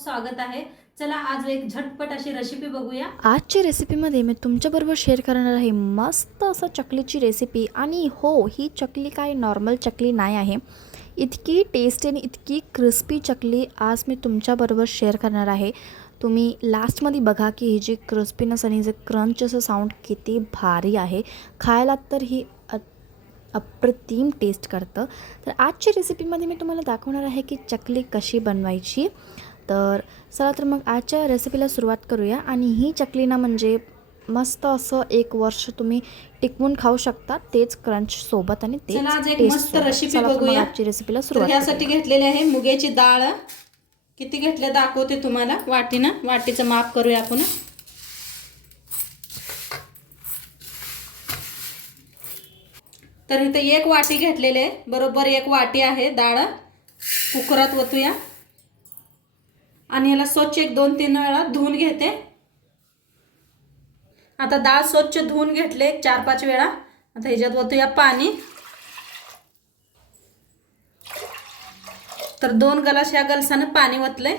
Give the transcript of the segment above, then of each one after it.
खूप स्वागत आहे. चला आज एक झटपट अशी रेसिपी बघूया. आजच्या रेसिपीमध्ये मी तुमच्याबरोबर शेअर करणार आहे मस्त असं चकलीची रेसिपी आणि हो ही चकली काय नॉर्मल चकली नाही आहे. इतकी टेस्टी आणि इतकी क्रिस्पी चकली आज मी तुमच्याबरोबर शेअर करणार आहे. तुम्ही लास्टमध्ये बघा की ही जी क्रिस्पीनेस आणि जे क्रंच असं साऊंड किती भारी आहे. खायला तर ही अ- अप्रतिम टेस्ट करतं. तर आजच्या रेसिपीमध्ये मी तुम्हाला दाखवणार आहे की चकली कशी बनवायची. तर चला तर मग आजच्या रेसिपीला सुरुवात करूया. आणि ही चकली ना म्हणजे मस्त असं एक वर्ष तुम्ही टिकवून खाऊ शकता. तेच क्रंच सोबत आणि तेच मग बघूया. आजची रेसिपीला सुरुवात करूया. घेतलेली आहे मुग्याची डाळ. किती घेतले दाखवते तुम्हाला. वाटीनं. वाटीचं माप करूया आपण. तर इथं एक वाटी घेतलेली आहे. बरोबर एक वाटी आहे डाळ. कुकरात ओतूया. आणि याला स्वच्छ एक दोन तीन वेळा धुवून घेते. आता डाळ स्वच्छ धुवून घेतले चार पाच वेळा. आता ह्याच्यात ओतूया पाणी. तर दोन गलास ह्या गलसानं पाणी ओतलंय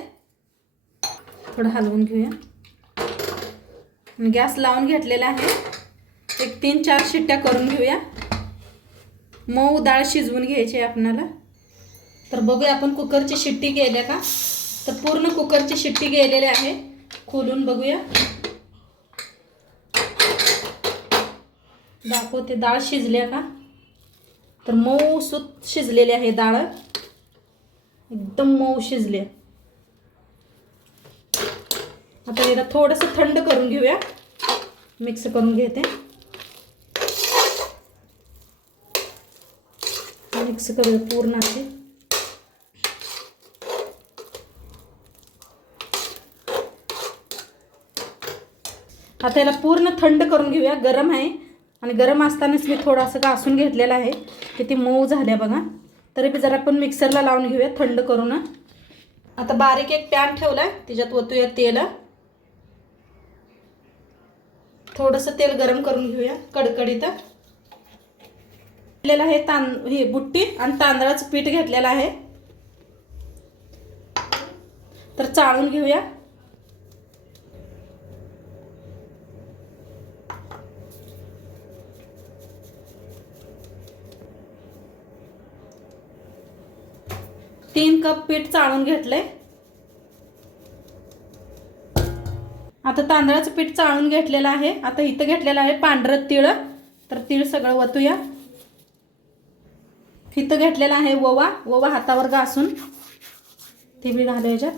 थोडं हलवून घेऊया. गॅस लावून घेतलेला आहे. एक तीन चार शिट्ट्या करून घेऊया. मऊ डाळ शिजवून घ्यायची आहे आपणाला. तर बघूया आपण कुकरची शिट्टी केल्या का? तर पूर्ण कुकरची शिट्टी गेलेली आहे. खोलून बघूया. दाखवते डाळ शिजल्या का? तर मऊ सुत शिजलेली आहे डाळ एकदम मऊ शिजले आता याला थोडंसं थंड करून घेऊया. मिक्स करून घेते. मिक्स करूया पूर्ण असे आता याला पूर्ण थंड करून घेऊया. गरम आहे. आणि गरम असतानाच मी थोडंसं घासून घेतलेलं आहे. किती मऊ झाल्या बघा. तरी बी जरा आपण मिक्सरला लावून घेऊया थंड करून. आता बारीक एक पॅन ठेवला आहे त्याच्यात ओतूया तेल. थोडंसं तेल गरम करून घेऊया कडकडीत. घेतलेलं आहे तां हे बुट्टी आणि तांदळाचं पीठ घेतलेलं आहे. तर चाळून घेऊया. तीन कप पीठ चाळून घेतलंय. आता तांदळाचं पीठ चाळून घेतलेलं आहे. आता इथं घेतलेलं आहे पांढरं तिळ. तर तिळ सगळं वतूया. इथं घेतलेला आहे ओवा. ओवा हातावर घासून. ते बी घालू याच्यात.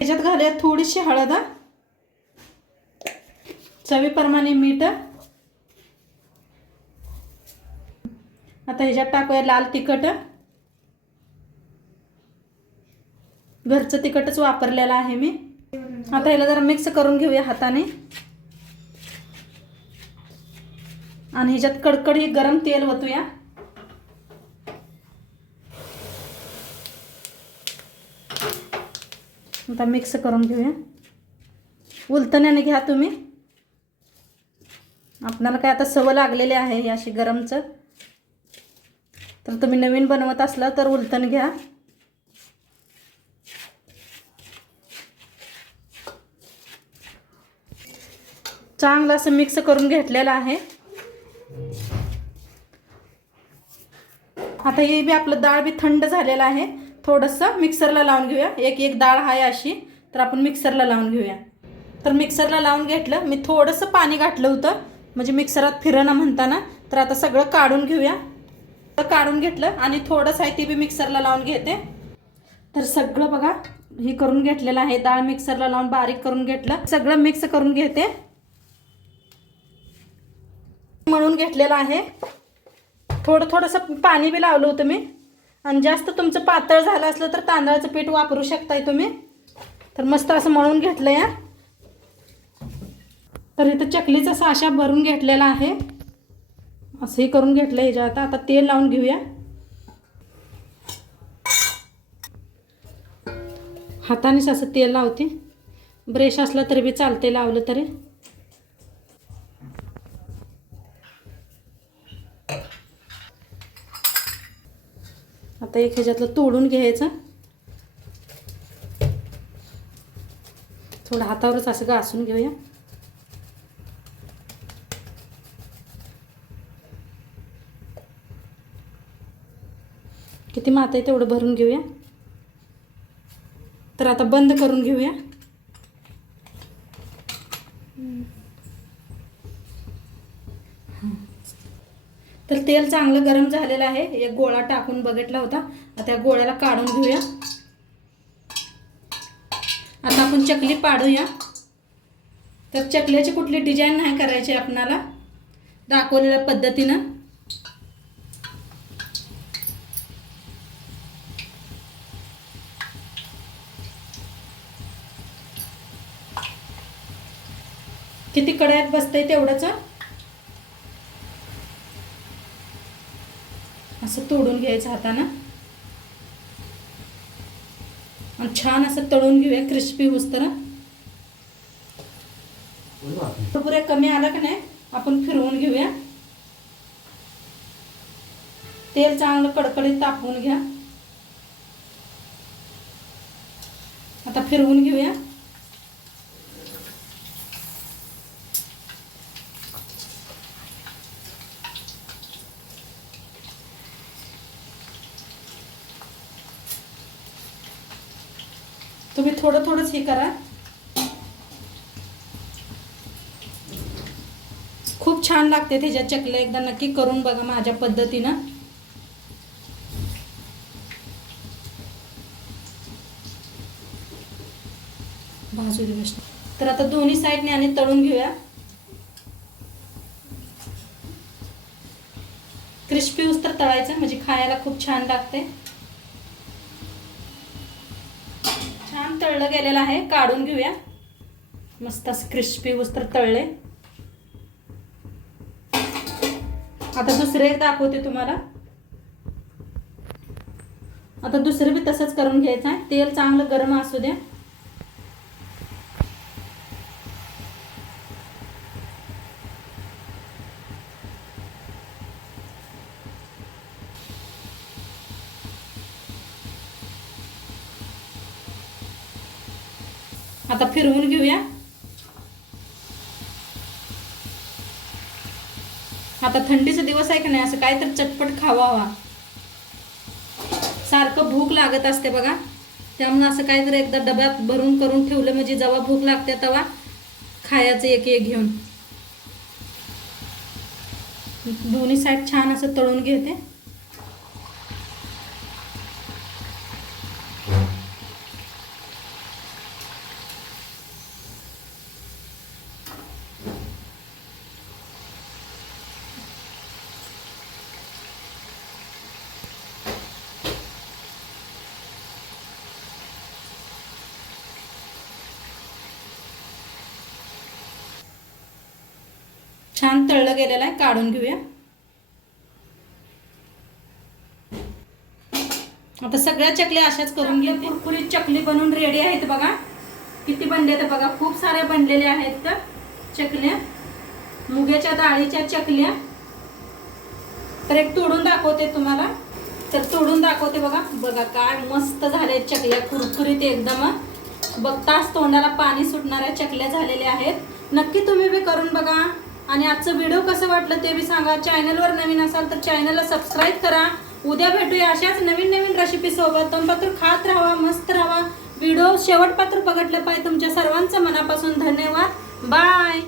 याच्यात घालूया थोडीशी हळद. चवीप्रमाणे मीठ. आता ह्याच्यात टाकूया लाल तिखट. घरचं तिखटच वापरलेलं आहे मी. आता ह्याला जरा मिक्स करून घेऊया हाताने. आणि ह्याच्यात कडकडी गरम तेल ओतूया. आता मिक्स करून घेऊया. उलतण्याने घ्या तुम्ही. आपणाला काय आता सवय लागलेली आहे ही अशी गरमचं. तर तुम्ही नवीन बनवत असला तर उलतण घ्या. चांगलं असं मिक्स करून घेतलेलं आहे. आता हे बी आपलं डाळ बी थंड झालेलं आहे. थोडंसं मिक्सरला लावून घेऊया. एक एक डाळ आहे अशी. तर आपण मिक्सरला लावून घेऊया. तर मिक्सरला लावून घेतलं मी थोडंसं पाणी घातलं होतं. म्हणजे मिक्सरात फिरणं म्हणताना. तर आता सगळं काढून घेऊया. तर काढून घेतलं आणि थोडंसं आहे ते बी मिक्सरला लावून घेते. तर सगळं बघा हे करून घेतलेलं आहे. डाळ मिक्सरला लावून बारीक करून घेतलं. सगळं मिक्स करून घेते. म्हणून घेतलेलं आहे. थोडं थोडंसं पाणी बी लावलं होतं मी. आणि जास्त तुमचं पातळ झालं असलं तर तांदळाचं पीठ वापरू शकताय तुम्ही. तर मस्त असं मळून घेतलं या तर इथं चकलीचा साशा भरून घेतलेला आहे. असंही करून घेतलं ह्याच्या आता आता तेल लावून घेऊया. हातानेच असं तेल लावते. ब्रेश असलं तरी बी चालते लावलं तरी. आता एक ह्याच्यातलं तोडून घ्यायचं. थोडं हातावरच असं घासून घेऊया. किती मात आहे तेवढं भरून घेऊया. तर आता बंद करून घेऊया. तर तेल चांगलं गरम झालेलं आहे. एक गोळा टाकून बघितला होता. आता त्या गोळ्याला काढून घेऊया. आता आपण चकली पाडूया. तर चकल्याची कुठली डिझाईन नाही करायची आपणाला. दाखवलेल्या पद्धतीनं. किती कड्यात बसतंय तेवढंच असं तोडून घ्यायचं हाताना. आणि छान असं तळून घेऊया क्रिस्पी होस तर. पुरे कमी आलं का नाही आपण फिरवून घेऊया. तेल चांगलं कडकडीत तापवून घ्या. आता फिरवून घेऊया तुम्ही थोडं हे करा. खूप छान लागते त्याच्या चकल्या एकदा नक्की करून बघा माझ्या पद्धतीनं. भाजू बस. तर आता दोन्ही साईडने आणि तळून घेऊया. क्रिस्पी तर तळायचं म्हणजे खायला खूप छान लागते. तळलं गेलेलं आहे. काढून घेऊया. मस्त असं क्रिस्पी वस्त्र तळले. आता दुसरे दाखवते तुम्हाला. आता दुसरं बी तसंच करून घ्यायचं आहे. तेल चांगलं गरम असू द्या. आता फिरवून घेऊया. आता थंडीचा दिवस आहे का नाही? असं काय तर चटपट खावा हवा सारखं भूक लागत असते बघा. त्यामुळे असं काहीतरी एकदा डब्यात भरून करून ठेवलं म्हणजे जेव्हा भूक लागते तेव्हा खायचं एक एक घेऊन. दोन्ही साईड छान असं तळून घेते. छान तळलं गेलेलं आहे काढून घेऊया. आता सगळ्या चकल्या अशाच करून घेते. कुरकुरीत चकली बनवून रेडी आहेत बघा. किती बनले तर बघा. खूप साऱ्या बनलेल्या आहेत तर चकल्या. मुग्याच्या डाळीच्या चकल्या. तर एक तोडून दाखवते तुम्हाला. तर तोडून दाखवते बघा. बघा काय मस्त झाले चकल्या. कुरकुरीत एकदम. बघताच तोंडाला पाणी सुटणाऱ्या चकल्या झालेल्या आहेत. नक्की तुम्ही बी करून बघा. आणि आजचं व्हिडिओ कसं वाटलं ते बी सांगा. चॅनलवर नवीन असाल तर चॅनलला सबस्क्राईब करा. उद्या भेटूया अशाच नवीन नवीन रेसिपीसोबत तंबातूर खात राहा मस्त राहा. व्हिडिओ शेवटपात्र बघितलं पाहिजे. तुमच्या सर्वांचं मनापासून धन्यवाद. बाय